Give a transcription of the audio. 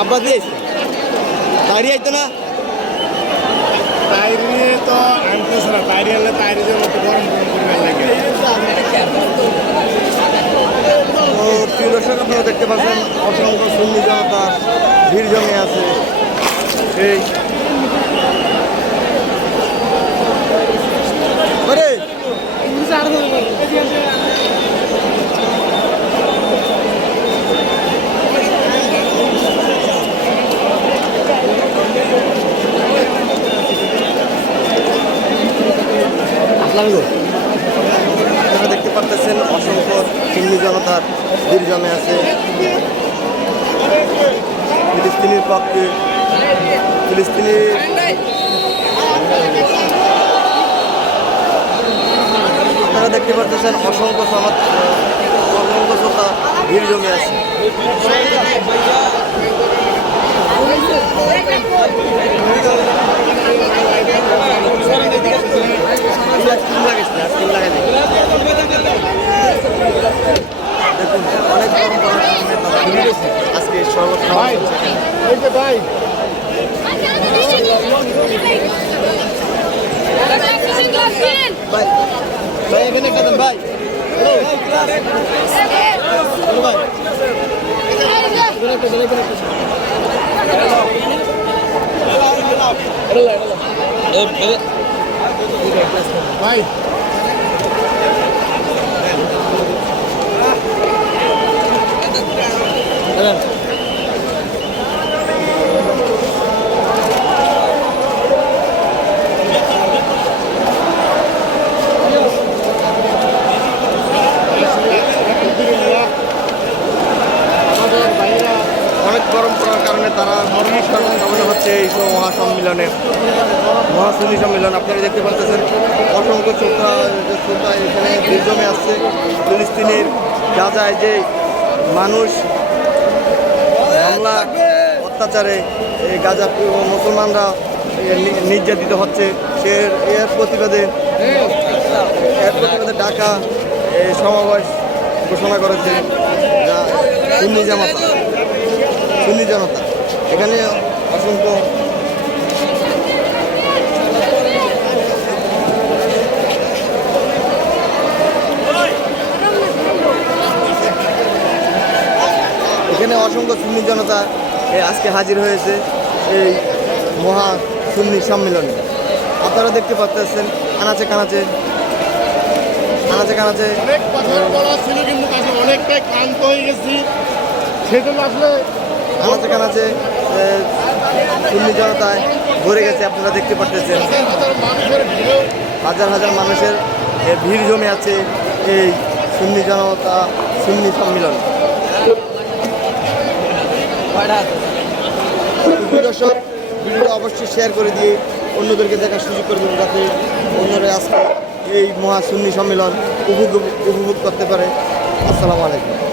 আব্বা দিয়েছে আইতো না? তাইরি তো আনতেছে না। তাইরি মতো গরম গরম লাগে। তো প্রিয় দর্শক আপনারা দেখতে পাচ্ছেন অসংখ্য সুন্নি জনতা ভিড় জমে আছে। এই আপনারা দেখতে পাচ্ছেন অসংখ্য সুন্নি জনতার ভিড় জমে আছে। ফিলিস্তিনির পক্ষে ফিলিস্তিনি আপনারা দেখতে পাচ্ছেন অসংখ্য সমাজ অসংখ্য শ্রোতা ভিড় জমে আছে। আইসক্রিম লাগাইছে আইসক্রিম লাগাই দেখুন অনেক গরম পড়ার কারণে তারা ভিড় গেছে। আজকে শরবত এখানে। এই যে ভাই ভাই ভাই এখানে একটা দেন ভাই ভাই এখানে একটা দেন এখানে একটা দেন। ভাই আমাদের ভাইয়েরা পড়ার কারণে তারা মনে হচ্ছে এই মহাসম্মিলনে মহাসুন্নি সম্মেলন। আপনারা দেখতে পাচ্ছেন, অসংখ্য শ্রদ্ধা শ্রদ্ধা এখানে জমে আসছে। ফিলিস্তিনের গাজায় যে মানুষ হামলা, অত্যাচারে গাজা মুসলমানরা নির্যাতিত হচ্ছে, সে এর প্রতিবাদে এর প্রতিবাদে ঢাকা সমাবেশ ঘোষণা করেছে সুন্নি জামাতা। সুন্নি জনতা। এখানে অসংখ্য এখানে অসংখ্য সুন্নি জনতা আজকে হাজির হয়েছে এই মহা সুন্নি সম্মেলনে। আপনারা দেখতে পাচ্ছেন, আনাচে কানাচে আনাচে কানাচে। অনেক কথা বলা ছিল, কিন্তু অনেকটাই ক্লান্ত হয়ে গেছি। সেজন্য আসলে আনাচে কানাচে এ, সুন্নি জনতায় ভরে গেছে আপনারা দেখতে পাচ্ছেন হাজার হাজার মানুষের ভিড় জমে আছে এই সুন্নি জনতা সুন্নি সম্মিলন। দর্শক ভিডিওটা অবশ্যই শেয়ার করে দিয়ে অন্যদেরকে দেখার সুযোগ করে দেবেন যাতে অন্যরা আজকে এই মহা সুন্নি সম্মেলন উপভোগ উপভোগ করতে পারে। আসসালামু আলাইকুম।